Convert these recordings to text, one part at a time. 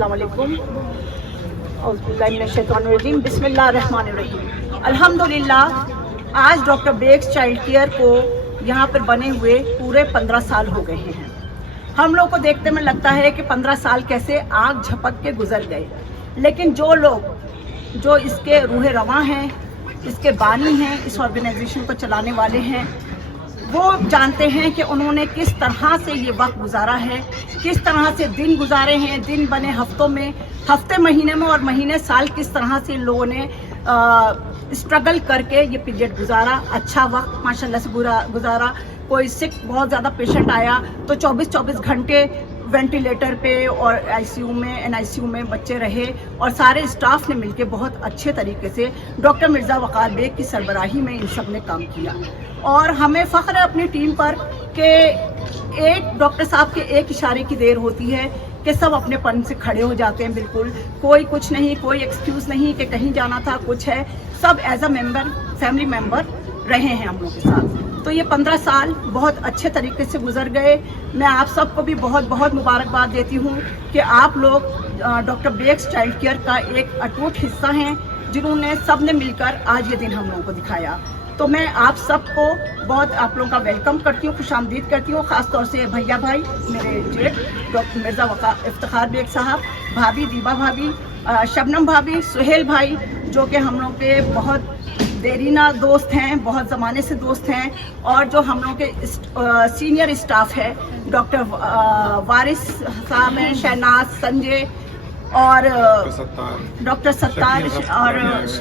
अस्सलाम वालेकुम। औज़ुबिल्लाहिमिनश्शैतानिर्रजीम। बिस्मिल्लाहिर्रहमानिर्रहीम। अल्हम्दुलिल्लाह आज डॉक्टर बेग्स चाइल्ड केयर को यहाँ पर बने हुए पूरे 15 साल हो गए हैं। हम लोग को देखते में लगता है कि 15 साल कैसे आग झपक के गुजर गए, लेकिन जो लोग जो इसके रूहे रवां हैं, इसके बानी हैं, इस ऑर्गेनाइजेशन को चलाने वाले हैं, वो जानते हैं कि उन्होंने किस तरह से ये वक्त गुजारा है, किस तरह से दिन गुजारे हैं, दिन बने हफ्तों में, हफ्ते महीने में और महीने साल, किस तरह से इन लोगों ने स्ट्रगल करके ये पीरियड गुजारा। अच्छा वक्त माशाल्लाह से गुजारा। कोई सिक बहुत ज़्यादा पेशेंट आया तो 24-24 घंटे वेंटिलेटर पे और आईसीयू में, एनआईसीयू में बच्चे रहे और सारे स्टाफ ने मिलके बहुत अच्छे तरीके से डॉक्टर मिर्ज़ा वक़ार बेग की सरबराही में इन सब ने काम किया। और हमें फ़ख्र है अपनी टीम पर कि एक डॉक्टर साहब के एक इशारे की देर होती है कि सब अपने पन से खड़े हो जाते हैं। बिल्कुल कोई कुछ नहीं, कोई एक्सक्यूज़ नहीं कि कहीं जाना था, कुछ है, सब as a member, family member रहे हैं हम लोग के साथ। तो ये 15 साल बहुत अच्छे तरीके से गुजर गए। मैं आप सबको भी बहुत बहुत मुबारकबाद देती हूँ कि आप लोग डॉक्टर बेग्स चाइल्ड केयर का एक अटूट हिस्सा हैं, जिन्होंने सब ने मिलकर आज ये दिन हम लोगों को दिखाया। तो मैं आप सबको बहुत आप लोगों का वेलकम करती हूँ, खुशामदीद करती हूँ। ख़ास तौर से भैया भाई, मेरे जेठ डॉक्टर मिर्ज़ा वक़ार इफ्तिखार बेग साहब, भाभी दीबा भाभी, शबनम भाभी, सुहेल भाई, जो कि हम लोग के बहुत देरीना दोस्त हैं, बहुत ज़माने से दोस्त हैं, और जो हम लोग के सीनियर स्टाफ है, डॉक्टर वारिस साहब हैं, शहनाज, संजय और डॉक्टर सत्तार और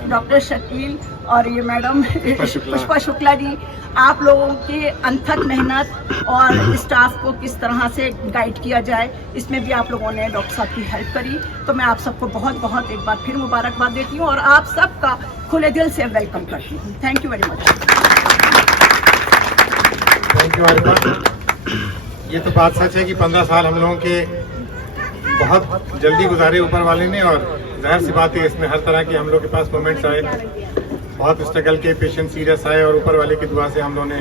डॉक्टर शकील और ये मैडम पुष्पा शुक्ला जी। आप लोगों की अनथक मेहनत और स्टाफ को किस तरह से गाइड किया जाए, इसमें भी आप लोगों ने डॉक्टर साहब की हेल्प करी। तो मैं आप सबको बहुत बहुत एक बार फिर मुबारकबाद देती हूँ और आप सबका खुले दिल से वेलकम करती हूँ। Thank you very much. Thank you very much. ये तो बात सच है कि 15 साल हम लोगों के बहुत जल्दी गुजारे ऊपर वाले ने, और जाहिर सी बात है इसमें हर तरह के हम लोग के पास मोमेंट्स आए, बहुत स्ट्रगल के, पेशेंट सीरियस आए और ऊपर वाले की दुआ से हम लोगों ने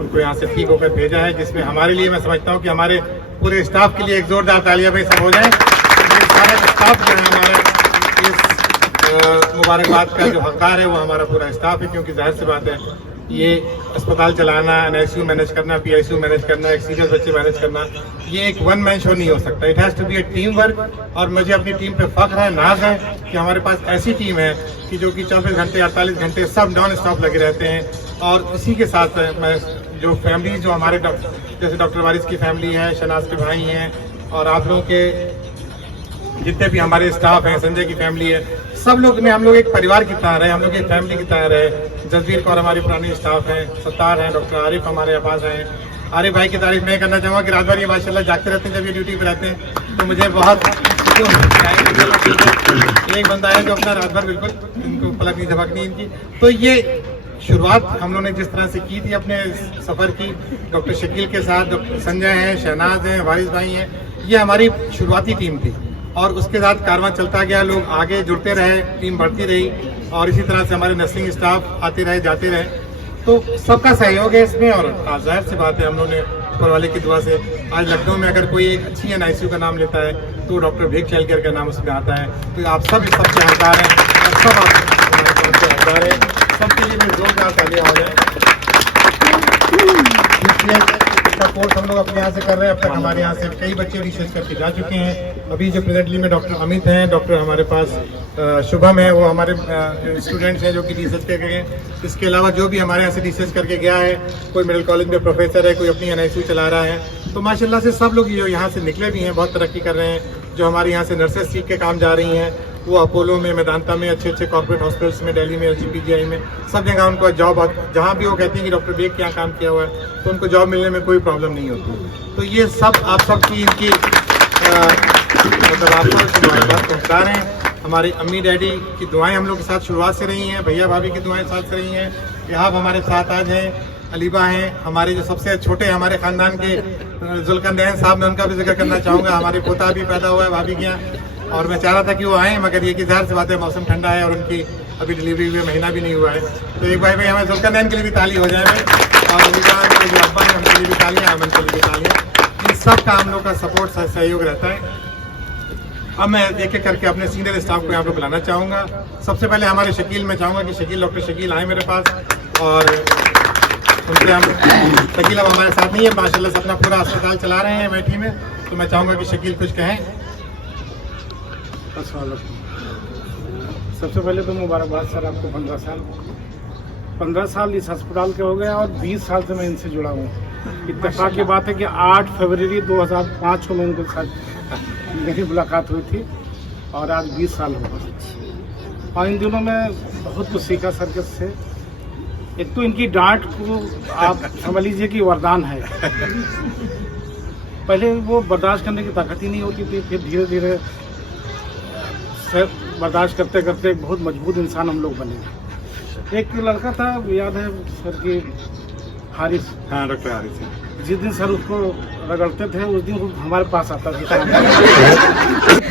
उनको यहाँ से ठीक होकर भेजा है, जिसमें हमारे लिए मैं समझता हूँ कि हमारे पूरे स्टाफ के लिए एक जोरदार तालियां भाई सब हो जाए। सारा स्टाफ जो है हमारे इस मुबारकबाद का जो हकदार है वो हमारा पूरा स्टाफ है, क्योंकि जाहिर सी बात है ये अस्पताल चलाना, एनआईसीयू मैनेज करना, पीआईसीयू मैनेज करना, एक सीरियस बच्चे मैनेज करना, ये एक वन मैन शो नहीं हो सकता। It has to be a team work. और मुझे अपनी टीम पे फख्र है, नाज है कि हमारे पास ऐसी टीम है कि जो कि 24 घंटे 48 घंटे सब नॉन स्टॉप लगे रहते हैं। और इसी के साथ मैं जो फैमिली जो हमारे जैसे डॉक्टर वारिस की फैमिली है, शनाज के भाई हैं, और आप लोगों के जितने भी हमारे स्टाफ हैं, संजय की फैमिली है, सब लोग में हम लोग एक परिवार की तरह रहे, हम लोग एक फैमिली की तरह रहे। जसवीर कौर हमारी पुरानी स्टाफ है, सत्तार हैं, डॉक्टर आरिफ हमारे पास हैं। आरिफ भाई की तारीफ मैं करना चाहूँगा कि रात भर ये माशाल्लाह जागते रहते हैं जब ये ड्यूटी पे रहते हैं, तो मुझे बहुत एक बंदा है जो अपना रात भर बिल्कुल इनको पलक नहीं झपकनी इनकी। तो ये शुरुआत हम लोगों ने जिस तरह से की थी अपने सफ़र की, डॉक्टर शकील के साथ, डॉक्टर संजय हैं, शहनाज हैं, वारिस भाई हैं, ये हमारी शुरुआती टीम थी। और उसके साथ कारवां चलता गया, लोग आगे जुड़ते रहे, टीम बढ़ती रही, और इसी तरह से हमारे नर्सिंग स्टाफ आते रहे, जाते रहे। तो सबका सहयोग है इसमें, और जाहिर सी बात है हम लोगों ने ऊपर वाले की दुआ से आज लखनऊ में अगर कोई एक अच्छी एनआईसीयू का नाम लेता है तो डॉक्टर बेग चाइल्ड केयर का नाम उसमें आता है। तो आप सब इस सबसे हकदार हैं और सब आपके हकदार हैं। सबके लिए भी जोरदार तालियां हो जाए। इसका कोर्स हम लोग अपने यहाँ से कर रहे हैं। अब तक हमारे यहाँ से कई बच्चे रिसर्च करके जा चुके हैं। अभी जो प्रेजेंटली में डॉक्टर अमित हैं, डॉक्टर हमारे पास शुभम है, वो हमारे स्टूडेंट्स हैं जो कि रिसर्च करके गए। इसके अलावा जो भी हमारे यहाँ से रिसर्च करके गया है, कोई मेडिकल कॉलेज में प्रोफेसर है, कोई अपनी एनआईसीयू चला रहा है। तो माशाल्लाह से सब लोग जो यहाँ से निकले भी हैं बहुत तरक्की कर रहे हैं। जो हमारे यहाँ से नर्सेस सीख के काम जा रही हैं, वो अपोलो में, मेदांता में, अच्छे अच्छे कॉर्पोरेट हॉस्पिटल्स में, दिल्ली में, LGPGI में, सब जगह उनको जॉब, जहाँ भी वो कहते हैं कि डॉक्टर बेग के यहाँ काम किया हुआ है तो उनको जॉब मिलने में कोई प्रॉब्लम नहीं होती। तो ये सब आप सबकी इनकी मतलब आप सब मुबारकबाद पहुँचा रहे हैं। हमारे अम्मी डैडी की दुआएं हम लोग के साथ शुरुआत से रही हैं, भैया भाभी की दुआएं साथ से रही हैं कि आप हमारे साथ आज हैं। अलीबा हैं हमारे जो सबसे छोटे हमारे खानदान के, जुल्करनैन साहब, मैं उनका भी जिक्र करना चाहूँगा। हमारे पोता भी पैदा हुआ है भाभी के यहाँ, और मैं चाह रहा था कि वो आएँ, मगर ये कि ज़ाहिर सी बात है मौसम ठंडा है और उनकी अभी डिलीवरी हुए महीना भी नहीं हुआ है। तो एक भाई हमें जुल्करनैन के लिए भी ताली हो जाए, और अलीबा के जो अब्बा हैं उनके लिए भी तालियाँ, अमन के लिए भी तालियाँ। इन सब का हम लोग का सपोर्ट सहयोग रहता है। अब मैं एक एक करके अपने सीनियर स्टाफ को यहाँ पे बुलाना चाहूँगा। सबसे पहले हमारे शकील, मैं चाहूँगा कि शकील, डॉक्टर शकील आए मेरे पास और उनके हम शकील अब हमारे साथ नहीं है, माशाल्लाह से अपना पूरा अस्पताल चला रहे हैं अमेठी में, तो मैं चाहूँगा कि शकील कुछ कहें। सबसे पहले तो मुबारकबाद सर आपको। 15 साल इस अस्पताल के हो गए और 20 साल से मैं इनसे जुड़ा हूँ। इत्तेफाक की बात है कि 8 फरवरी 2005 को मैं उनके साथ मेरी मुलाकात हुई थी और आज 20 साल हो गए। और इन दिनों में बहुत कुछ सीखा सर से। एक तो इनकी डांट को आप समझ लीजिए कि वरदान है। पहले वो बर्दाश्त करने की ताकत ही नहीं होती थी, फिर धीरे धीरे बर्दाश्त करते करते एक बहुत मजबूत इंसान हम लोग बने। एक लड़का था, याद है सर की, हारिस। हाँ, डॉक्टर हारिस। जिस दिन सर उसको रगड़ते थे उस दिन वो हमारे पास आता था।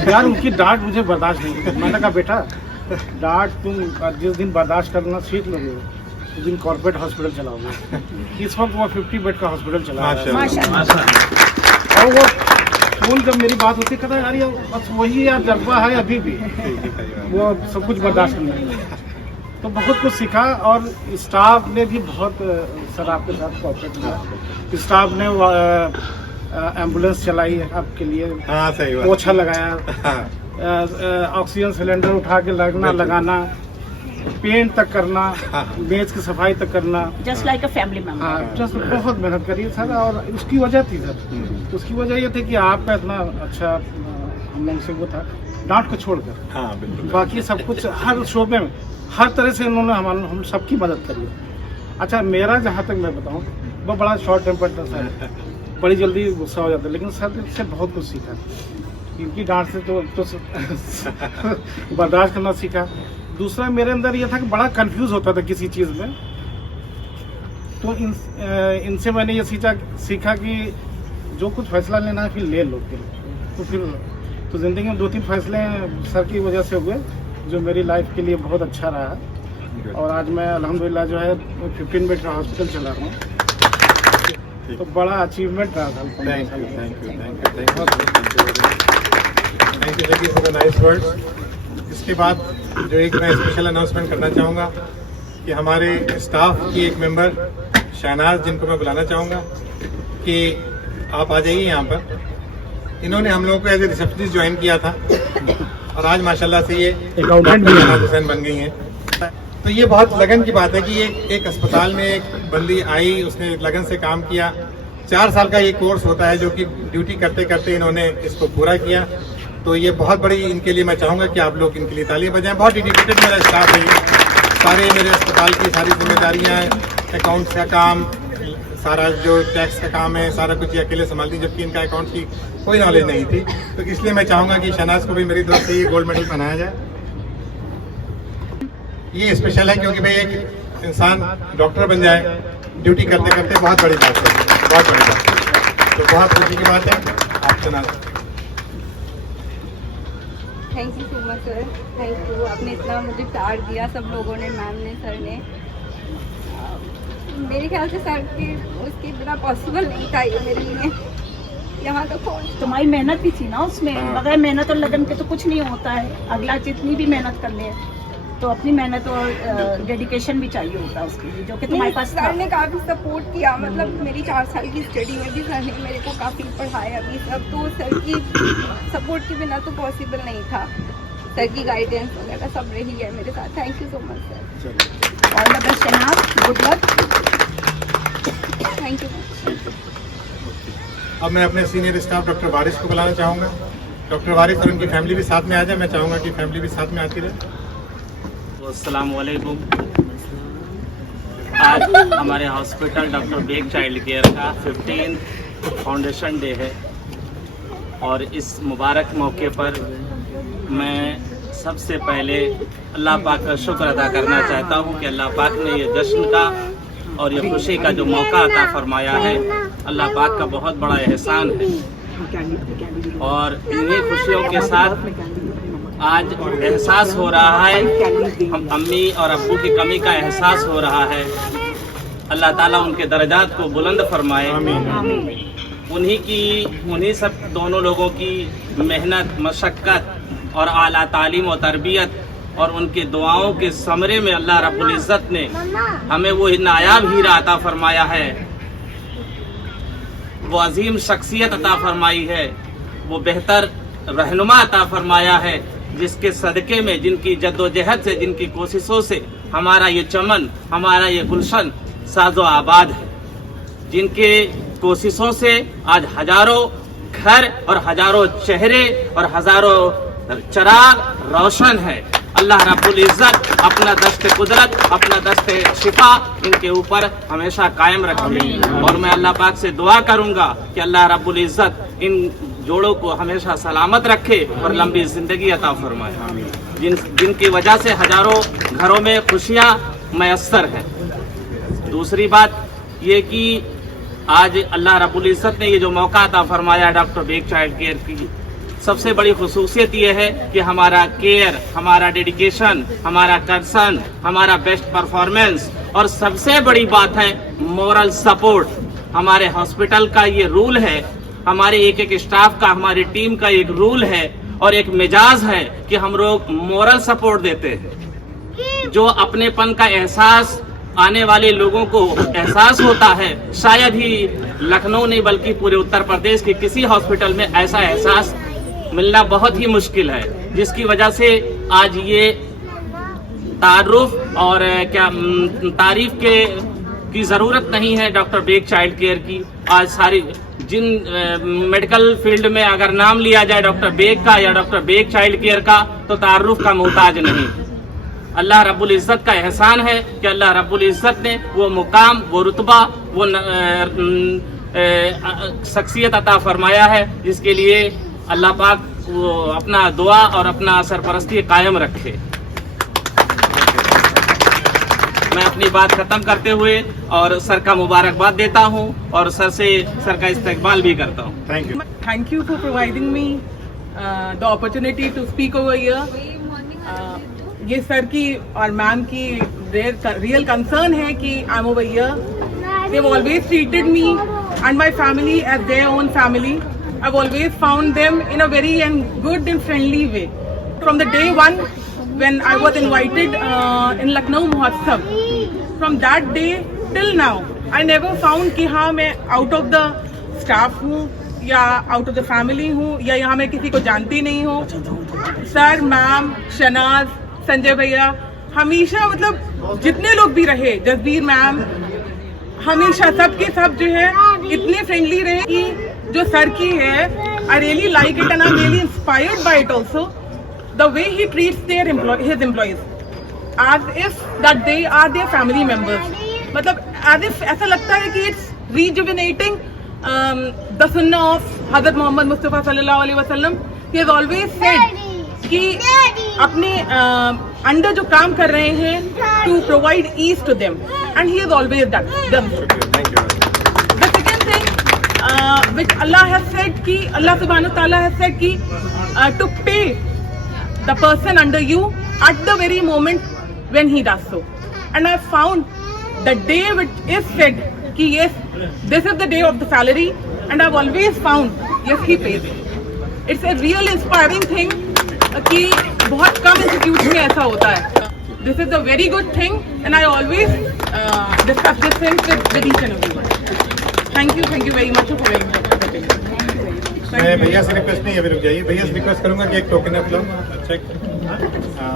यार उनकी डांट मुझे बर्दाश्त नहीं थी। मैंने कहा बेटा डांट तुम जिस दिन बर्दाश्त करना सीख लोगे उस दिन कॉर्पोरेट हॉस्पिटल चलाओगे। इस वक्त वो 50 बेड का हॉस्पिटल चला रहा है। और वो फोन जब मेरी बात होती कहता यार ये बस वही यार जज्बा है अभी भी, वो सब कुछ बर्दाश्त करना है। तो बहुत कुछ सीखा और स्टाफ ने भी बहुत सर आपके साथ कोऑपरेट किया। स्टाफ ने एम्बुलेंस चलाई आपके लिए, हाँ, सही बात। पोछा लगाया, ऑक्सीजन सिलेंडर उठा के लगाना, पेंट तक करना, मेज की सफाई तक करना, just like a family member. हाँ, जस्ट बहुत मेहनत करी सर। और उसकी वजह थी सर, उसकी वजह ये थी कि आपका इतना अच्छा हम लोग से वो था, डांट को छोड़कर। हाँ, बिल्कुल। बाकी सब कुछ हर शोबे में हर तरह से उन्होंने हम सबकी मदद करी। अच्छा, मेरा जहाँ तक मैं बताऊँ, वो बड़ा शॉर्ट टेम्पर था सर, बड़ी जल्दी गुस्सा हो जाता है, लेकिन सर से बहुत कुछ सीखा। इनकी डांट से तो बर्दाश्त करना सीखा। दूसरा मेरे अंदर ये था कि बड़ा कंफ्यूज होता था किसी चीज़ में, तो इनसे मैंने ये सीखा कि जो कुछ फैसला लेना है फिर ले लो। तो ज़िंदगी में 2-3 फैसले सर की वजह से हुए जो मेरी लाइफ के लिए बहुत अच्छा रहा। और आज मैं अल्हम्दुलिल्लाह जो है 15 बेड का हॉस्पिटल चला रहा हूँ, तो बड़ा अचीवमेंट रहा था। Thank you nice words. इसके बाद जो एक मैं स्पेशल अनाउंसमेंट करना चाहूँगा कि हमारे स्टाफ की एक मेंबर शहनाज, जिनको मैं बुलाना चाहूँगा कि आप आ जाइए यहाँ पर। इन्होंने हम लोगों को एज ए रिसेप्शनिस्ट ज्वाइन किया था और आज माशाल्लाह से ये अकाउंटेंट भी हुसैन बन गई हैं। तो ये बहुत लगन की बात है कि ये एक अस्पताल में एक बंदी आई, उसने लगन से काम किया। 4 साल का ये कोर्स होता है जो कि ड्यूटी करते करते इन्होंने इसको पूरा किया। तो ये बहुत बड़ी इनके लिए मैं चाहूँगा कि आप लोग इनके लिए तालियां बजाएं। बहुत डेडिकेटेड मेरा स्टाफ है, सारे मेरे अस्पताल की सारी जिम्मेदारियाँ, अकाउंट्स का काम, सारा जो टैक्स का काम है, सारा कुछ ये अकेले संभालती, जबकि इनका अकाउंट की कोई नॉलेज नहीं थी। तो इसलिए मैं चाहूँगा कि शहनाज को भी मेरी तरफ से ये गोल्ड मेडल बनाया जाए। ये स्पेशल है क्योंकि भाई एक इंसान डॉक्टर बन जाए ड्यूटी करते करते, बहुत बड़ी बात है, बहुत बड़ी बात है। तो बहुत खुशी की बात है। आप Shehnaz. Thank you so much sir, thank you. आपने इतना मुझे प्यार दिया, सब लोगों ने, मैम ने, सर ने। मेरे ख्याल से सर की उसकी बिना पॉसिबल नहीं था ये मेरे लिए यहाँ तक पहुँच। तुम्हारी मेहनत भी थी ना उसमें, बगैर मेहनत और लगन के तो कुछ नहीं होता है। अगला जितनी भी मेहनत कर ले तो अपनी मेहनत और डेडिकेशन भी चाहिए होता है उसके लिए, जो कि तुम्हारे पास था। सर ने काफ़ी सपोर्ट किया, मतलब मेरी 4 साल की स्टडी में भी सर ने मेरे को काफ़ी पढ़ाया अभी सब। तो सर की सपोर्ट के बिना तो पॉसिबल नहीं था। सर की गाइडेंस वगैरह सब रही है मेरे साथ। Thank you so much sir. All the best Shehnaz, good luck. Thank you. अब मैं अपने सीनियर स्टाफ डॉक्टर वारिस को बुलाना चाहूँगा। डॉक्टर वारिस और उनकी फैमिली भी साथ में आ जाए। मैं चाहूँगा कि फैमिली भी साथ में आती रहे। अस्सलाम वालेकुम। आज हमारे hospital doctor Baig child care का 15 फाउंडेशन डे है और इस मुबारक मौके पर मैं सबसे पहले अल्लाह पाक का शुक्र अदा करना चाहता हूँ कि अल्लाह पाक ने ये जश्न का और ये खुशी का जो मौका अता फरमाया है, अल्लाह पाक का बहुत बड़ा एहसान है। और इन्हीं खुशियों के साथ आज एहसास हो रहा है, हम अम्मी और अब्बू की कमी का एहसास हो रहा है। अल्लाह ताला उनके दर्जात को बुलंद फरमाए। उन्हीं सब दोनों लोगों की मेहनत, मशक्क़त और आला तालीम और तरबियत और उनके दुआओं के समरे में अल्लाह रब्बुल इज़्ज़त ने हमें वो नायाब हीरा अता फरमाया है, वो अजीम शख्सियत अता फरमाई है, वो बेहतर रहनुमा अता फरमाया है, जिसके सदक़े में, जिनकी जद्दोजहद से, जिनकी कोशिशों से हमारा ये चमन, हमारा ये गुलशन साजो आबाद है, जिनके कोशिशों से आज हजारों घर और हजारों चेहरे और हजारों चिराग रोशन है। अल्लाह रब्बुल इज़्ज़त अपना दस्त कुदरत, अपना दस्त शिफा इनके ऊपर हमेशा कायम रखे। और मैं अल्लाह पाक से दुआ करूंगा कि अल्लाह रब्बुल इज़्ज़त इन जोड़ों को हमेशा सलामत रखे और लंबी जिंदगी अता फरमाए, जिनकी वजह से हजारों घरों में खुशियां मैसर हैं। दूसरी बात ये कि आज अल्लाह रब्बुल इज़्ज़त ने ये जो मौका अता फरमाया डॉक्टर बेग चाइल्ड केयर की, सबसे बड़ी खुसूसियत ये है कि हमारा केयर, हमारा डेडिकेशन, हमारा कंसर्न, हमारा बेस्ट परफॉर्मेंस और सबसे बड़ी बात है मोरल सपोर्ट। हमारे हॉस्पिटल का ये रूल है, हमारे एक स्टाफ का, हमारी टीम का एक रूल है और एक मिजाज है कि हम लोग मोरल सपोर्ट देते हैं। जो अपनेपन का एहसास आने वाले लोगों को एहसास होता है, शायद ही लखनऊ नहीं बल्कि पूरे उत्तर प्रदेश के किसी हॉस्पिटल में ऐसा एहसास मिलना बहुत ही मुश्किल है, जिसकी वजह से आज ये तारुफ और तारीफ की ज़रूरत नहीं है डॉक्टर बेग चाइल्ड केयर की। आज सारी जिन मेडिकल फील्ड में अगर नाम लिया जाए डॉक्टर बेग का या डॉक्टर बेग चाइल्ड केयर का, तो तारुफ का मोहताज नहीं। अल्लाह रब्बुल इज़्ज़त का एहसान है कि अल्लाह रब्बुल इज़्ज़त ने वो मुकाम, वो रुतबा, वो शख्सियत अता फरमाया है, जिसके लिए अल्लाह पाक वो अपना दुआ और अपना सरपरस्ती कायम रखे। मैं अपनी बात खत्म करते हुए और सर का मुबारकबाद देता हूं और सर का इस्तकबाल भी करता हूं। Thank you. Thank you for providing me the opportunity to speak over here. ये सर की और मैम की रियल कंसर्न है कि I'm over here. They've always treated me and my family as their own family. I've always found them in a very good and friendly way. From the day one when I was invited in Lucknow Mahotsav, from that day till now, I never found कि हाँ मैं out of the staff हूँ या out of the family हूँ या यहाँ मैं किसी को जानती नहीं हूँ। सर, मैम, शनाज, संजय भैया, हमेशा मतलब जितने लोग भी रहे, जसबीर मैम, हमेशा सबके सब जो है इतने फ्रेंडली रहे कि जो सर की है, I really like it and I'm really inspired by it also. The way he treats his employees as if that they are their family members. मतलब as if ऐसा लगता है कि it's rejuvenating the sunnah of Hazrat Muhammad Mustafa sallallahu alaihi wasallam. He has always said कि अपने under जो काम कर रहे हैं to provide ease to them and he has always done them. The second thing which Allah has said कि Allah subhanahu wa ta'ala has said कि to pay the person under you at the very moment when he does so. And I found the day which is said कि yes, this is the day of the salary, and I've always found yes, he pays. It's a real inspiring thing कि बहुत कम institute में ऐसा होता है. This is a very good thing and I always discuss this thing with each and everyone. Thank you very much for having me. मैं भैया से request नहीं, अभी रुक जाइए। भैया से रिक्वेस्ट करूंगा कि एक टोकन ऑफ लव चेक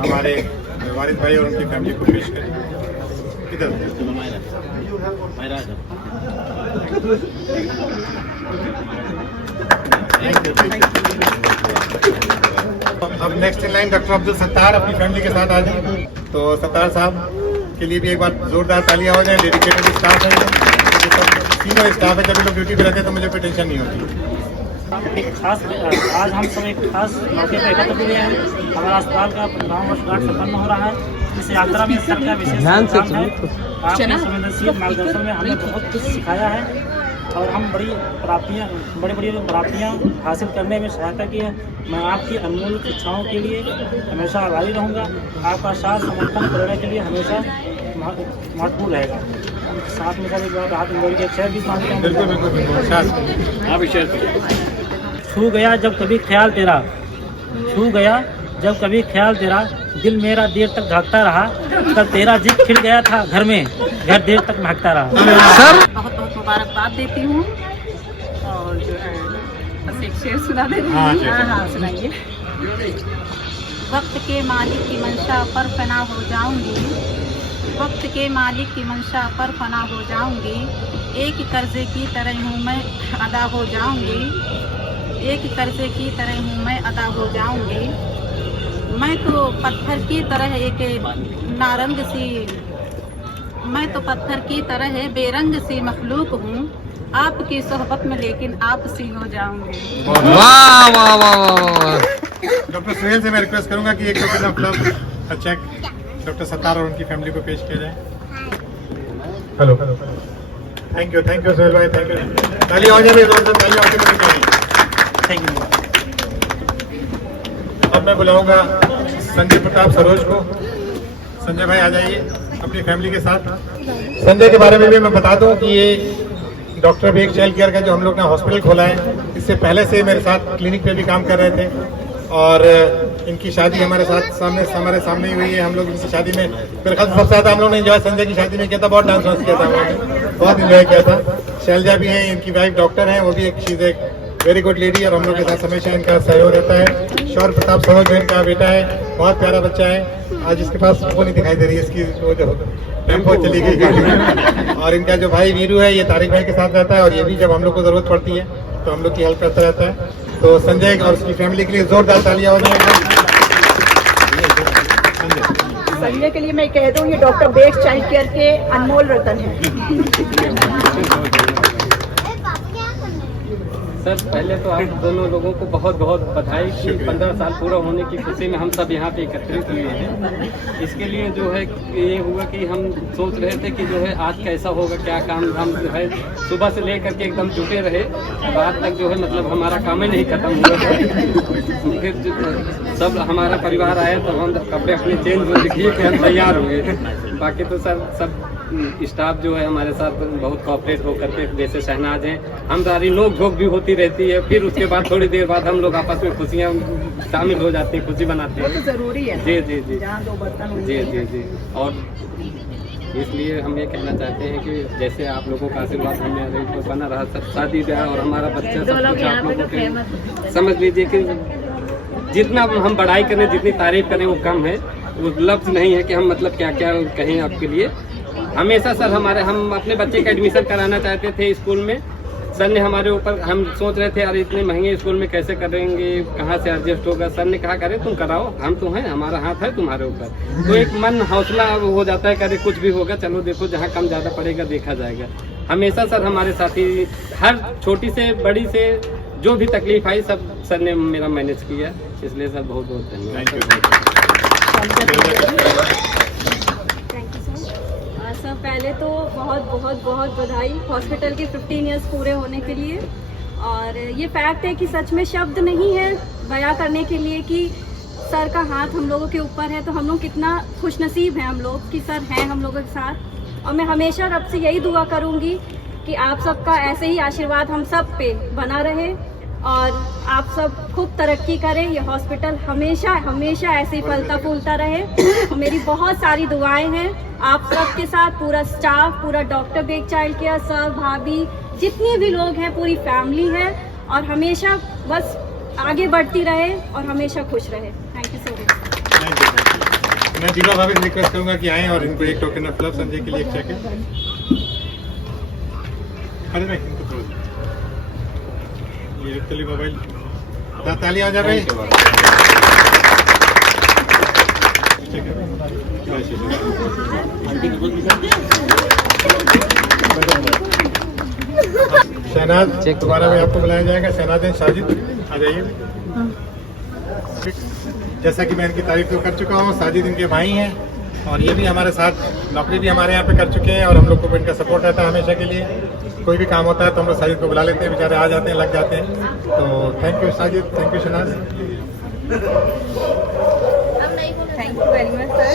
हमारे वारिस भाई और उनकी फैमिली को पेश करें। किधर अब next in line doctor Abdul Sattar अपनी फैमिली के साथ आ जाए। तो सत्तार साहब के लिए भी एक बार जोरदार तालियां हो जाए। डेडिकेटेड स्टाफ है, तीनों स्टाफ है। जब लोग ड्यूटी पे रहते हैं तो मुझे कोई टेंशन नहीं होती। एक खास आज हम सब एक खास मौके पर एकत्र हुए हैं। हमारा अस्पताल का 9 वर्षगांठ संपन्न हो रहा है। इस यात्रा में सर का विशेष योगदान है। आपके संवेदनशील मार्गदर्शन में हमें बहुत कुछ सिखाया है और हम बड़ी प्राप्तियाँ हासिल करने में सहायता की है। मैं आपकी अनमोल शिक्षाओं के लिए हमेशा आभारी रहूँगा। आपका साथ समर्थन प्रेरणा के लिए हमेशा महत्वपूर्ण रहेगा। साथ में सर एक बार हाथ जोड़ के शेयर भी मांगते हैं। बिल्कुल बिल्कुल बिल्कुल शास आप शेयर करिए। छू गया जब कभी ख्याल तेरा, छू गया जब कभी ख्याल तेरा, दिल मेरा देर तक भागता रहा, कल तेरा जिद खिल गया था घर में, घर देर तक भागता रहा। बहुत बहुत मुबारकबाद देती हूँ और जो है बस एक शेर सुना दे रही हूँ। हाँ सुनाइए। वक्त के मालिक की मंशा पर फना हो जाऊंगी, वक्त के मालिक की मंशा पर फना हो जाऊंगी, एक कर्जे की तरह हूँ मैं अदा हो जाऊंगी, एक कर्जे की तरह हूँ मैं अदा हो जाऊंगी। मैं तो पत्थर की तरह एक नारंग सी, मैं तो पत्थर की तरह बेरंग सी मखलूक हूँ, आपकी सोहबत में लेकिन आप सी हो जाऊंगी। वाह वाह वाह वाह। डॉक्टर सुहेल से मैं रिक्वेस्ट करूंगा कि एक टोकन ऑफ लव का चेक डॉक्टर सत्तार और उनकी फैमिली को पेश किया जाए। हेलो थैंक यू सुहेल भाई, थैंक यू। ताली हो जाए जोर से, ताली आपके लिए चाहिए। Thank you. अब मैं बुलाऊंगा संजय प्रताप सरोज को। संजय भाई आ जाइए अपनी फैमिली के साथ। संजय के बारे में भी मैं बता दूं कि ये डॉक्टर बेग चाइल्ड केयर का जो हम लोग ने हॉस्पिटल खोला है, इससे पहले से मेरे साथ क्लिनिक पे भी काम कर रहे थे और इनकी शादी हमारे सामने ही हुई है। हम लोग इनकी शादी में मेरे ख्याल से सबसे ज़्यादा हम लोग ने एंजॉय संजय की शादी में किया था, बहुत डांस वांस किया था, हम लोगों ने बहुत एंजॉय किया था। शैलजा भी हैं, इनकी वाइफ डॉक्टर हैं, वो भी एक चीज़ एक वेरी गुड लेडी और हम लोग के साथ हमेशा इनका सहयोग रहता है। शौर्य प्रताप सरोज जो इनका बेटा है, बहुत प्यारा बच्चा है। आज इसके पास वो नहीं दिखाई दे रही है, इसकी वो जो टेम्पो चली गई गाड़ी में। और इनका जो भाई वीरू है, ये तारिक भाई के साथ रहता है और ये भी जब हम लोग को जरूरत पड़ती है तो हम लोग की हेल्प करता रहता है। तो संजय और उसकी फैमिली के लिए जोरदार तालियां हो जाए। संजय के लिए मैं कह दूं, ये डॉक्टर बेग चाइल्ड केयर के अनमोल रतन है। सर पहले तो आप दोनों लोगों को बहुत बहुत बधाई कि 15 साल पूरा होने की खुशी में हम सब यहाँ पे एकत्रित हुए हैं। इसके लिए जो है ये हुआ कि हम सोच रहे थे कि जो है आज कैसा होगा, क्या काम हम जो है सुबह से लेकर के एकदम जुटे रहे, रात तक जो है मतलब हमारा काम ही नहीं खत्म हुआ। फिर सब हमारा परिवार आया तो हम कपड़े अपने चेंज दिखिए कि हम तैयार हुए। बाकी तो सर सब स्टाफ जो है हमारे साथ बहुत कॉपरेट होकर के, जैसे शहनाज हैं, हम सारी नोक झोंक भी होती रहती है, फिर उसके बाद थोड़ी देर बाद हम लोग आपस में खुशियाँ शामिल हो जाती हैं, खुशी बनाते हैं। वो तो जरूरी है। जी जी जी जहाँ दो बर्तन जी जी जी। और इसलिए हम ये कहना चाहते हैं कि जैसे आप लोगों का आशीर्वाद हमें तो बना रहा, सब शादी ब्याह और हमारा बच्चा सब कुछ आप लोगों के समझ लीजिए कि जितना हम बड़ाई करें, जितनी तारीफ करें वो कम है। वो लफ्ज़ नहीं है कि हम मतलब क्या क्या कहें आपके लिए। हमेशा सर हम अपने बच्चे का एडमिशन कराना चाहते थे स्कूल में, सर ने हमारे ऊपर, हम सोच रहे थे यार इतने महंगे स्कूल में कैसे करेंगे, कहाँ से एडजस्ट होगा। सर ने कहा करे तुम कराओ, हम तो हैं, हमारा हाथ है तुम्हारे ऊपर। तो एक मन हौसला हो जाता है, करे कुछ भी होगा, चलो देखो जहाँ कम ज़्यादा पड़ेगा देखा जाएगा। हमेशा सर हमारे साथी, हर छोटी से बड़ी से जो भी तकलीफ आई सब सर ने मेरा मैनेज किया, इसलिए सर बहुत बहुत धन्यवाद। सर पहले तो बहुत बहुत बहुत बधाई हॉस्पिटल के 15 इयर्स पूरे होने के लिए। और ये फैक्ट है कि सच में शब्द नहीं है बयां करने के लिए कि सर का हाथ हम लोगों के ऊपर है, तो हम लोग कितना खुशनसीब हैं हम लोग कि सर हैं हम लोगों के साथ। और मैं हमेशा रब से यही दुआ करूँगी कि आप सबका ऐसे ही आशीर्वाद हम सब पे बना रहे और आप सब खूब तरक्की करें, ये हॉस्पिटल हमेशा हमेशा ऐसे ही फलता फूलता रहे। मेरी बहुत सारी दुआएं हैं आप सब के साथ, पूरा स्टाफ, पूरा doctor Baig child care, sir, भाभी, जितने भी लोग हैं, पूरी फैमिली है और हमेशा बस आगे बढ़ती रहे और हमेशा खुश रहे। Thank you so much. मैं दीपा भाभी से रिक्वेस्ट करूंगा कि आएँ और इनको एक टोकन ऑफ लव संजय के लिए एक चेक है। अरे भाई इनको थोड़ा ये चलिए मोबाइल तालियां हो जाए भाई। शहनाज दोबारा भी आपको बुलाया जाएगा। शहनाज साजिद आ जाइए। जैसा कि मैं इनकी तारीफ तो कर चुका हूँ, साजिद इनके भाई हैं और ये भी हमारे साथ नौकरी भी हमारे यहाँ पे कर चुके हैं और हम लोग को इनका सपोर्ट रहता है हमेशा के लिए। कोई भी काम होता है तो हम लोग साजिद को बुला लेते हैं, बेचारे आ जाते हैं, लग जाते हैं। तो thank you Sajid, thank you Shehnaz. Thank you very much sir.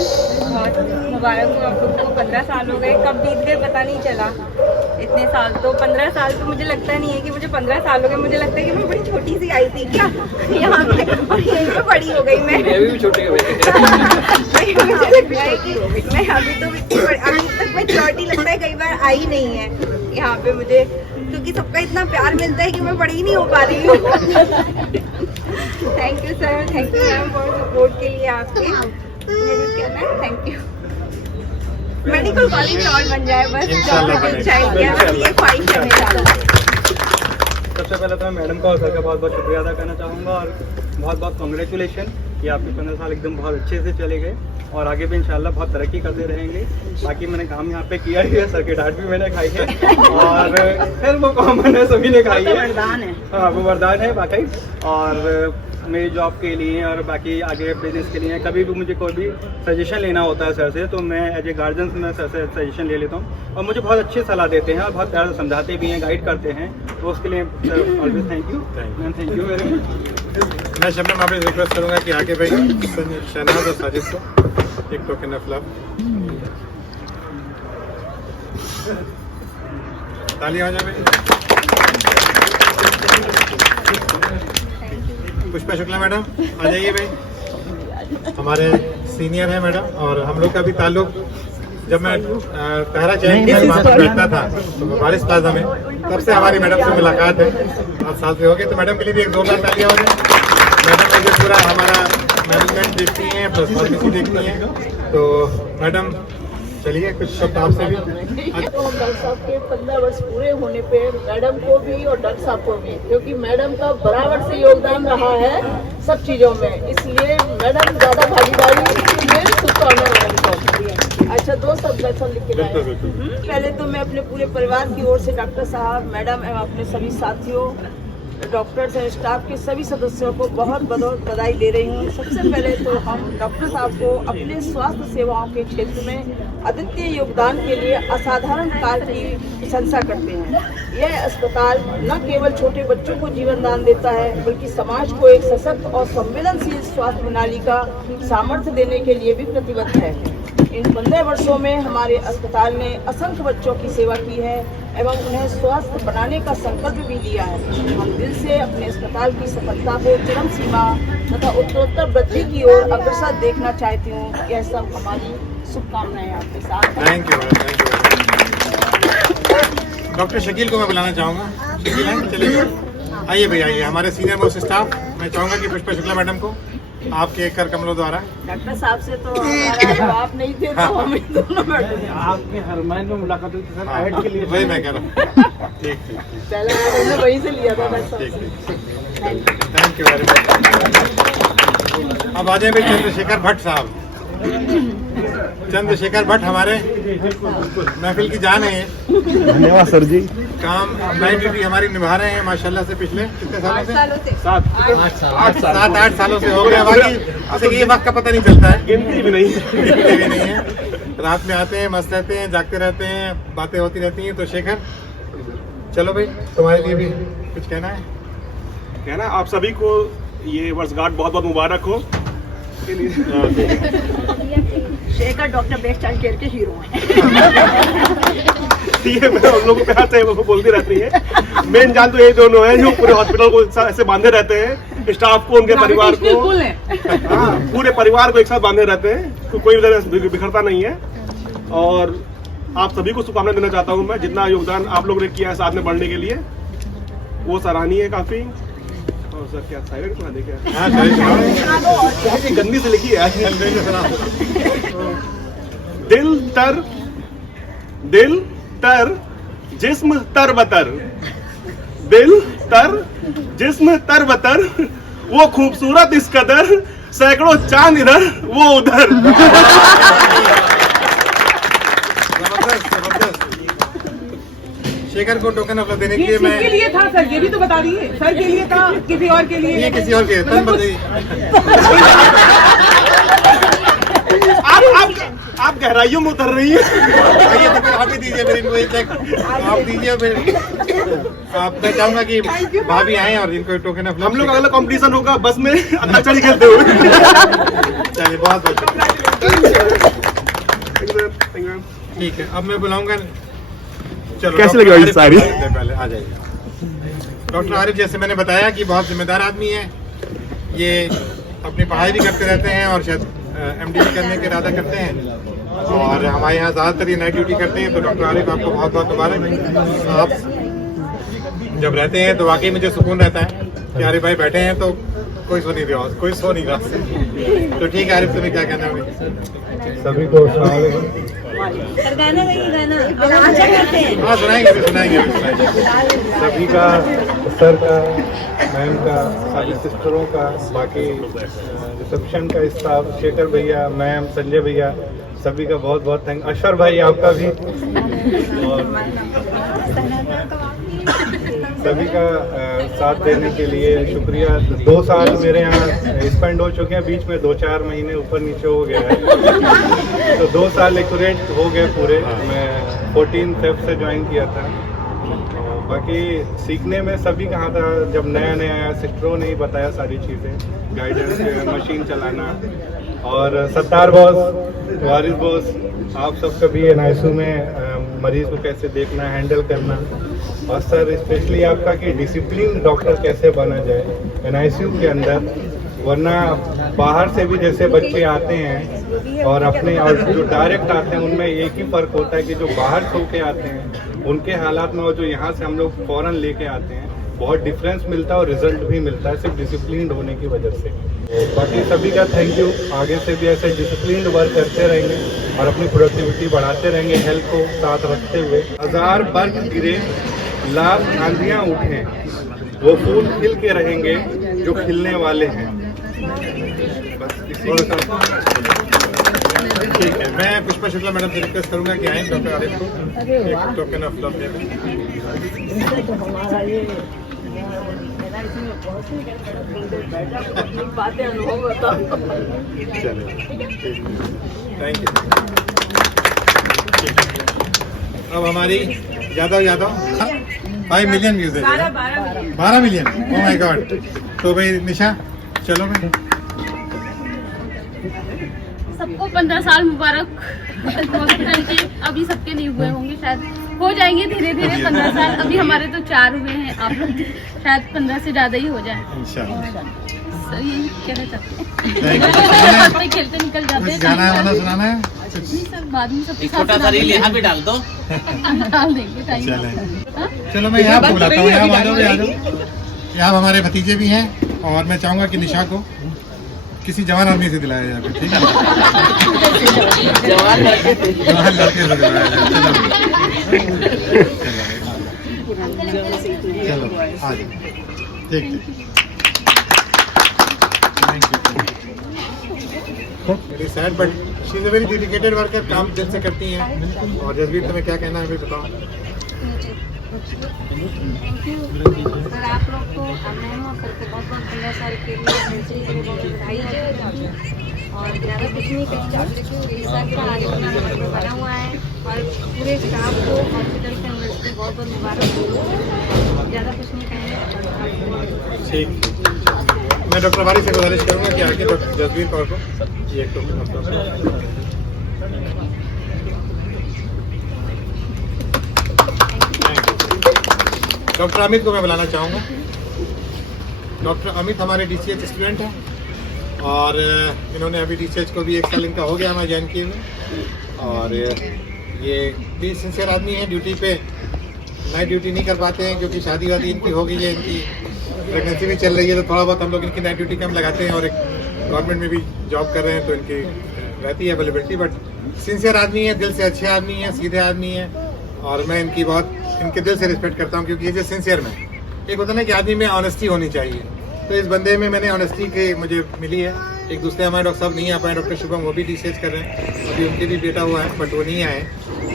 मुबारक हो। आप लोग को 15 साल हो गए, कब बीत गए पता नहीं चला। इतने साल तो 15 साल तो मुझे लगता नहीं है कि मुझे 15 साल हो गए। मुझे लगता है कि मैं बड़ी छोटी सी आई थी क्या यहाँ पे, और यहीं पे बड़ी हो गई मैं। भी छोटे हो गए मुझे लग रहा है कि मैं अभी तो अभी तक मैच्योरिटी लगता है कई बार आई नहीं है यहाँ पे मुझे, क्योंकि सबका इतना प्यार मिलता है कि मैं बड़ी नहीं हो पा रही हूँ। Thank you sir, thank you ma'am for support के लिए आपके। मुझे कुछ कहना है, थैंक यू। मेडिकल कॉलेज और बन जाए बस, ये ख्वाहिश है मेरी। सबसे पहले तो मैं मैडम का और सर का बहुत बहुत शुक्रिया अदा करना चाहूँगा और बहुत बहुत कॉन्ग्रेचुलेशन कि आपके 15 साल एकदम बहुत अच्छे से चले गए और आगे भी इंशाल्लाह बहुत तरक्की करते रहेंगे। बाकी मैंने काम यहाँ पे किया ही है, सर की डांट भी मैंने खाई है और फिर वो कॉमन है, सभी ने खाई है। वरदान है। हाँ, वो वरदान है वाकई। और मेरी जॉब के लिए और बाकी आगे बिजनेस के लिए कभी भी मुझे कोई भी सजेशन लेना होता है सर से, तो मैं एज ए गार्जियन मैं सर से सजेशन ले लेता हूँ और मुझे बहुत अच्छी सलाह देते हैं और बहुत प्यार से समझाते भी हैं, गाइड करते हैं। तो उसके लिए always thank you ma'am, thank you very much. मैं शबनम आप रिक्वेस्ट करूँगा कि आगे भाई शहनाज और साजिद को एक टोकन ऑफ लव ताली हो जाए। पुष्पा शुक्ला मैडम आ जाइए भाई, हमारे सीनियर हैं मैडम और हम लोग का भी ताल्लुक जब मैं पहरा चैन में वहाँ पर बैठता था तो बारिश प्लाजा में, तब से हमारी मैडम से मुलाकात है। 7 साल से हो गए, तो मैडम के लिए भी एक जोरदार तालियां हो जाए। मैडम मुझे पूरा हमारा मैनेजमेंट देखती हैं, प्लस पॉलिसी देखती हैं। तो मैडम चलिए कुछ शब्द आपसे भी। तो हम डॉक्टर साहब के 15 वर्ष पूरे होने पे मैडम को भी और डॉक्टर साहब को भी, क्योंकि मैडम का बराबर से योगदान रहा है सब चीज़ों में, इसलिए मैडम ज़्यादा भागीदारी में शुभकामनाएं मैडम को। अच्छा, 2 शब्द दर्शन लिख के लाए। पहले तो मैं अपने पूरे परिवार की ओर से डॉक्टर साहब, मैडम एवं अपने सभी साथियों, डॉक्टर्स एंड स्टाफ के सभी सदस्यों को बहुत बहुत बधाई दे रही हूँ। सबसे पहले तो हम डॉक्टर साहब को अपने स्वास्थ्य सेवाओं के क्षेत्र में अद्वितीय योगदान के लिए असाधारण कार्य की प्रशंसा करते हैं। यह अस्पताल न केवल छोटे बच्चों को जीवन दान देता है, बल्कि समाज को एक सशक्त और संवेदनशील स्वास्थ्य प्रणाली का सामर्थ्य देने के लिए भी प्रतिबद्ध है। इन 15 वर्षों में हमारे अस्पताल ने असंख्य बच्चों की सेवा की है एवं उन्हें स्वस्थ बनाने का संकल्प भी लिया है। हम दिल से अपने अस्पताल की सफलता को चरम सीमा तथा उत्तरोत्तर वृद्धि की ओर अग्रसर देखना चाहती हूँ। यह सब हमारी शुभकामनाएं आपके साथ। Thank you. डॉक्टर शकील को मैं बुलाना चाहूँगा। शकील हैं, चलिए आइए भैया, आइए। हमारे सीनियर मोस्ट स्टाफ, मैं चाहूँगा कि पुष्पा शुक्ला मैडम को आपके कर कमलों द्वारा। डॉक्टर साहब से तो हमारा आप नहीं थे, तो हमें दोनों मैडम आपके हरमैन में मुलाकात हुई थी सर, हाँ, ऐड के लिए। वही मैं कह रहा हूँ। ठीक। पहले हमने वहीं से लिया था डॉक्टर ठीक साहब। Thank you very much. अब आ जाए भाई चंद्रशेखर भट्ट साहब। चंद्रशेखर भट्ट हमारे महफिल की जान है। धन्यवाद सर जी। काम नाइट ड्यूटी हमारी निभा रहे हैं माशाल्लाह से पिछले कितने सालों से? 7-8 सालों से हो गया। बाकी ऐसे ये वक्त का पता नहीं चलता है, गिनती भी नहीं है। रात में आते हैं, मस्त रहते हैं, जागते रहते हैं, बातें होती रहती हैं। तो शेखर, चलो भाई, तुम्हारे लिए भी कुछ कहना है? आप सभी को ये वर्षगांठ बहुत बहुत मुबारक हो। Shekhar doctor Baig child care के हीरो हैं। ये मैं उन लोगों को प्यार से वो बोलती रहती है। मेन जान तो ये दोनों हैं जो पूरे हॉस्पिटल को ऐसे बांधे रहते हैं, स्टाफ को, उनके परिवार को, हाँ, पूरे परिवार को एक साथ बांधे रहते हैं, तो कोई उधर बिखरता नहीं है। और आप सभी को शुभकामनाएं देना चाहता हूँ मैं। जितना योगदान आप लोगों ने किया है साथ में बढ़ने के लिए, वो सराहनीय है काफी। और सर क्या साइलेंट सुना दे क्या गंदी से लिखी है। दिल तर जिस्म तर बतर, दिल तर जिस्म तर बतर, वो खूबसूरत इस कदर, सैकड़ों चांद इधर वो उधर। शेखर को टोकन ऑफ लव देने के लिए मैं, किसके लिए था सर, ये भी तो बता दीजिए। सर के लिए था, किसी और के लिए? ये किसी और के आप गहराइयों में उतर रही हैं। आइए तो फिर आप ही दीजिए, फिर इनको एक चेक आप दीजिए। फिर आप, मैं चाहूंगा कि भाभी आए और इनको एक टोकन ऑफ लव। हम लोग अगला कंपटीशन होगा बस में अंताक्षरी खेलते हुए। चलिए, बहुत बहुत मैम, थैंक यू मैम। ठीक है, अब मैं बुलाऊंगा। चलो, कैसे डॉक्टर लगी आरिफ सारी? पहले आ जाइए। डॉक्टर आरिफ, जैसे मैंने बताया कि बहुत जिम्मेदार आदमी है। ये अपनी पढ़ाई भी करते रहते हैं और शायद MD भी करने का इरादा करते हैं। और हमारे यहाँ ज़्यादातर ये नाइट ड्यूटी करते हैं। तो डॉक्टर आरिफ, आपको बहुत बहुत मुबारक। आप जब रहते हैं तो वाकई मुझे सुकून रहता है कि आरिफ भाई बैठे हैं तो कोई सो नहीं रहा। तो ठीक है आरिफ, तुम्हें क्या कहना है? सभी को अस्सलाम वालेकुम। हाँ, सुनाएंगे। सभी का, सर का, मैम का, सारी सिस्टरों का, बाकी रिसेप्शन का स्टाफ, शेखर भैया, मैम, संजय भैया, सभी का बहुत बहुत थैंक। अशर भाई आपका भी, और सभी का साथ देने के लिए शुक्रिया। 2 साल मेरे यहाँ स्पेंड हो चुके हैं, बीच में 2-4 महीने ऊपर नीचे हो गया है। तो 2 साल एक्यूरेट हो गए पूरे। मैं 14 फेब से ज्वाइन किया था। बाकी सीखने में सभी कहाँ था, जब नया आया सिस्टरों ने ही बताया सारी चीज़ें, गाइडेंस, मशीन चलाना। और सत्तार बॉस, वारिस बॉस, आप सब कभी NICU में मरीज को कैसे देखना, हैंडल करना। और सर स्पेशली आपका कि डिसिप्लिन डॉक्टर कैसे बना जाए NICU के अंदर, वरना बाहर से भी जैसे बच्चे आते हैं और अपने, और जो डायरेक्ट आते हैं उनमें एक ही फ़र्क होता है कि जो बाहर सो के आते हैं उनके हालात में और जो यहाँ से हम लोग फ़ौरन लेके आते हैं, बहुत डिफरेंस मिलता है और रिजल्ट भी मिलता है सिर्फ डिसिप्लिन होने की वजह से। बाकी सभी का थैंक यू। आगे से भी ऐसे डिसिप्लिन वर्क करते रहेंगे और अपनी प्रोडक्टिविटी बढ़ाते रहेंगे, हेल्थ को साथ रखते हुए। 1000 बर्फ गिरे, लाख आंधियाँ उठें, वो फूल खिल के रहेंगे जो खिलने वाले हैं। बस इसी के साथ ठीक है, मैं पुष्पा शुक्ला मैडम से रिक्वेस्ट करूंगा कि आए डॉक्टर आरिफ को एक टोकन ऑफ लव दें। बातें अनुभव बताओ। Thank you. अब हमारी यादव 5 मिलियन व्यूज है। 12 मिलियन, ओह माय गॉड। तो भाई निशा, चलो भाई। सबको 15 साल मुबारक। हॉस्पिटल के अभी सबके नहीं हुए होंगे, शायद हो जाएंगे धीरे धीरे 15 साल। अभी हमारे तो 4 हुए हैं, आप लोग शायद 15 से ज़्यादा ही हो जाए इंशाल्लाह। यही कहना चाहते हैं। खेलते निकल जाते हैं। गाना वाला सुनाना है सर, बाद में सबके छोटा सा रील यहाँ भी डाल दो। डाल देंगे। चलो मैं यहाँ बुलाता हूँ, यहाँ आ जाओ। यहाँ हमारे भतीजे भी हैं और मैं चाहूँगा कि निशा को किसी जवान आदमी से दिलाया जाए, ठीक है? जवान लड़के से दिलाया जाए। चलो आ जाओ। ठीक। Very sad but she is a very dedicated worker, काम दिल से करती हैं। और जसवीर, तुम्हें क्या कहना है अभी बताओ। थैंक यू सर, आप लोग को, मैम और सर को बहुत बहुत 15 साल के लिए एनिवर्सरी के लिए बहुत बधाई है। और ज़्यादा कुछ नहीं कहना, सर का आज अपना नंबर बना हुआ है और पूरे स्टाफ को हॉस्पिटल के एनिवर्सरी बहुत बहुत मुबारक हो। ज़्यादा कुछ नहीं कहेंगे। ठीक, मैं डॉक्टर वारी से गुजारिश करूँगा कि आगे डॉक्टर जसवीर कौर को ये एक टोकन। डॉक्टर अमित को मैं बुलाना चाहूँगा। डॉक्टर अमित हमारे DCH स्टूडेंट हैं और इन्होंने अभी DCH को भी 1 साल इनका हो गया हमारे ज्वाइन किए हुए। और ये भी सिंसियर आदमी है, ड्यूटी पे नाइट ड्यूटी नहीं कर पाते हैं क्योंकि शादी वादी इनकी हो गई है, इनकी प्रेगनेंसी भी चल रही है, तो थोड़ा बहुत हम लोग इनकी नाइट ड्यूटी कम लगाते हैं। और एक गवर्नमेंट में भी जॉब कर रहे हैं तो इनकी रहती है अवेलेबिलिटी। बट सिंसियर आदमी है, दिल से अच्छे आदमी है, सीधे आदमी है और मैं इनकी बहुत इनके दिल से रिस्पेक्ट करता हूँ क्योंकि ये जो सिंसियर में एक होता है ना कि आदमी में ऑनेस्टी होनी चाहिए, तो इस बंदे में मैंने ऑनेस्टी की मुझे मिली है। एक दूसरे हमारे डॉक्टर साहब नहीं आ पाए, डॉक्टर शुभम वो भी DCH कर रहे हैं, अभी उनके भी बेटा हुआ है बट वो नहीं आए।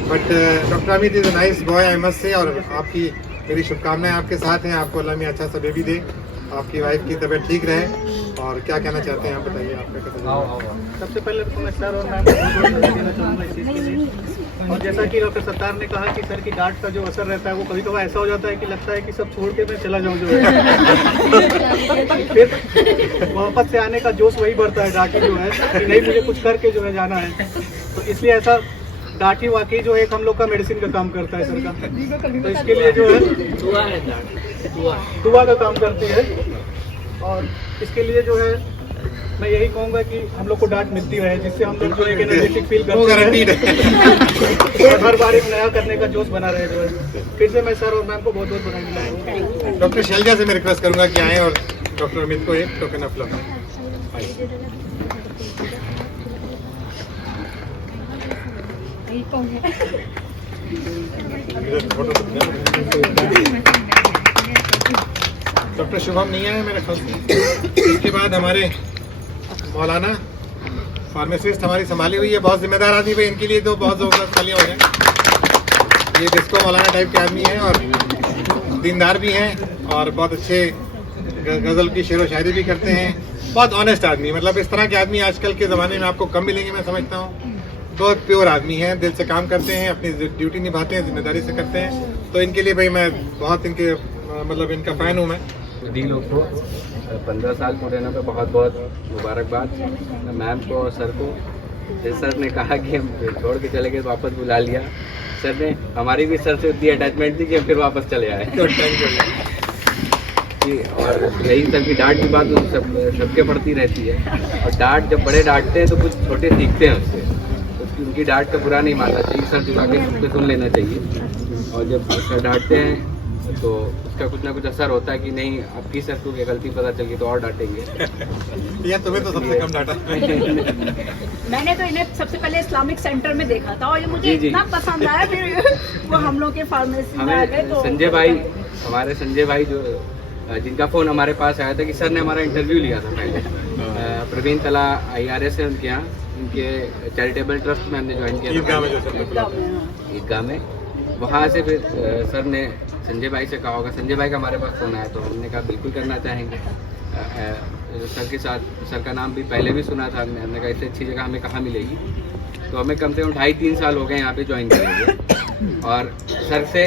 But doctor Amit is a nice boy I must say. और आपकी मेरी शुभकामनाएं आपके साथ हैं, आपको अल्लाह में अच्छा सा बेबी दे, आपकी वाइफ की तबीयत ठीक रहे। और क्या कहना चाहते हैं आप बताइए, आपका सबसे पहले तो मैं सर और मैम को देना चाहूँगा इस चीज़ के लिए। और जैसा कि डॉक्टर सत्तार ने कहा कि सर की डांट का जो असर रहता है वो कभी कभी ऐसा हो जाता है कि लगता है कि सब छोड़ के मैं चला जाऊँ जो है। फिर वापस से आने का जोश वही बढ़ता है, डांट जो है कि नहीं मुझे कुछ करके जो है जाना है। तो इसलिए ऐसा डाटी वाकई जो एक हम लोग का मेडिसिन का काम करता है सर का, तो इसके लिए जो है दुआ का काम करती है। और इसके लिए जो है मैं यही कहूँगा कि हम लोग को डांट मिलती है, जिससे हम लोग जो एक एनर्जेटिक फील करते हैं और हर बार एक नया करने का जोश बना रहे जो है। फिर से मैं सर और मैम को बहुत बहुत बधाई देता हूँ। डॉक्टर शैलजा से मैं रिक्वेस्ट करूंगा कि आए और डॉक्टर अमित को एक token of love. Doctor Shubham नहीं आए मेरे ख्याल से। इसके बाद हमारे मौलाना फार्मासिस्ट हमारी संभाली हुई है, बहुत जिम्मेदार आदमी भाई, इनके लिए तो बहुत ज़बरदस्त खालियाँ हो जाए। ये डिस्को मौलाना टाइप के आदमी हैं और दीनदार भी हैं और बहुत अच्छे गज़ल की शेर व शायरी भी करते हैं। बहुत ऑनेस्ट आदमी, मतलब इस तरह के आदमी आजकल के ज़माने में आपको कम मिलेंगे मैं समझता हूँ। बहुत प्योर आदमी हैं, दिल से काम करते हैं, अपनी ड्यूटी निभाते हैं, जिम्मेदारी से करते हैं। तो इनके लिए भाई मैं बहुत इनके मतलब इनका फ़ैन हूँ मैं। दी लोग को 15 साल पूरे होने पे बहुत बहुत मुबारकबाद मैम को और सर को। जैसे सर ने कहा कि हम छोड़ के चले गए तो वापस बुला लिया सर ने, हमारी भी सर से उतनी अटैचमेंट थी कि हम फिर वापस चले आए। और यही सर की डांट की बात सबके पड़ती रहती है, और डांट जब बड़े डांटते हैं तो कुछ छोटे सीखते हैं उससे, तो उनकी डांट का बुरा नहीं मानना चाहिए, सर झुका के सबको सुन लेना चाहिए। और जब सर डांटते हैं तो उसका कुछ ना कुछ असर होता है कि नहीं आपकी सर को गलती पता चली तो और डांटेंगे। या तुम्हें तो सबसे कम डांटा। मैंने तो इन्हें सबसे पहले इस्लामिक सेंटर में देखा था और ये मुझे इतना पसंद आया, फिर वो हम लोग के फार्मेसी में आ गए। तो संजय भाई, हमारे संजय भाई जो जिनका फ़ोन हमारे पास आया था कि सर ने हमारा इंटरव्यू लिया था पहले, प्रवीण कला IRS है उनके यहाँ, उनके चैरिटेबल ट्रस्ट में हमने ज्वाइन किया था ईदगाह में। वहाँ से फिर सर ने संजय भाई से कहा होगा, संजय भाई का हमारे पास फ़ोन आया तो हमने कहा बिल्कुल करना चाहेंगे। सर के साथ, सर का नाम भी पहले भी सुना था हमने कहा इससे अच्छी जगह हमें कहाँ मिलेगी। तो हमें कम से कम 2.5-3 साल हो गए यहाँ पे ज्वाइन करेंगे, और सर से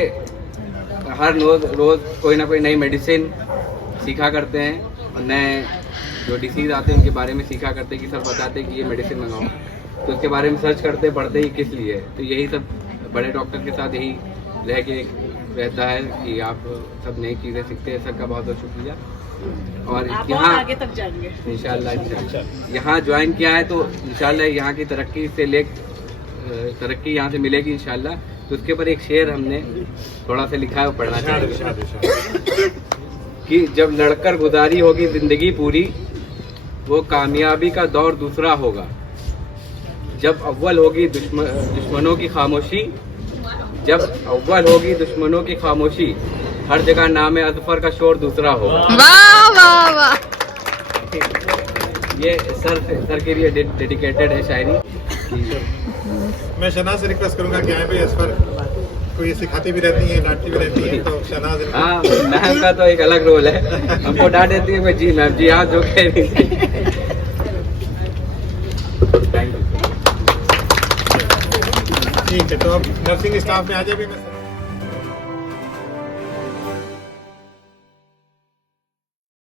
हर रोज़ कोई ना कोई नई मेडिसिन सीखा करते हैं, और नए जो डिसीज़ आते हैं उनके बारे में सीखा करते हैं कि सर बताते हैं कि ये मेडिसिन मंगाओ, तो उसके बारे में सर्च करते पढ़ते ही किस लिए। तो यही सब बड़े डॉक्टर के साथ यही रह के रहता है कि आप सब नई चीज़ें सीखते हैं। सर का बहुत बहुत शुक्रिया। और यहाँ आगे तक जाएंगे इंशाल्लाह। यहाँ ज्वाइन किया है तो इंशाल्लाह यहाँ की तरक्की से तरक्की यहाँ से मिलेगी इंशाल्लाह। तो उसके ऊपर एक शेर हमने थोड़ा सा लिखा है, वो पढ़ना चाहिए कि जब लड़कर गुजारी होगी ज़िंदगी पूरी, वो कामयाबी का दौर दूसरा होगा। जब अव्वल होगी दुश्मनों की खामोशी, जब अव्वल होगी दुश्मनों की खामोशी, हर जगह नाम अज़फर का शोर दूसरा होगा। वाह वाह वाह। ये सर के लिए डेडिकेटेड है शायरी। मैं शहनाज से रिक्वेस्ट करूंगा कि आए भाई, असफर को ये सिखाती भी रहती है, डांटती भी रहती है, तो शहनाज। हाँ, मैम का तो एक अलग रोल है, हमको डांट देती है मैं जी मैम जी हाँ जो कह रही थी। ठीक है, तो अब नर्सिंग स्टाफ में आ जाए भी मैं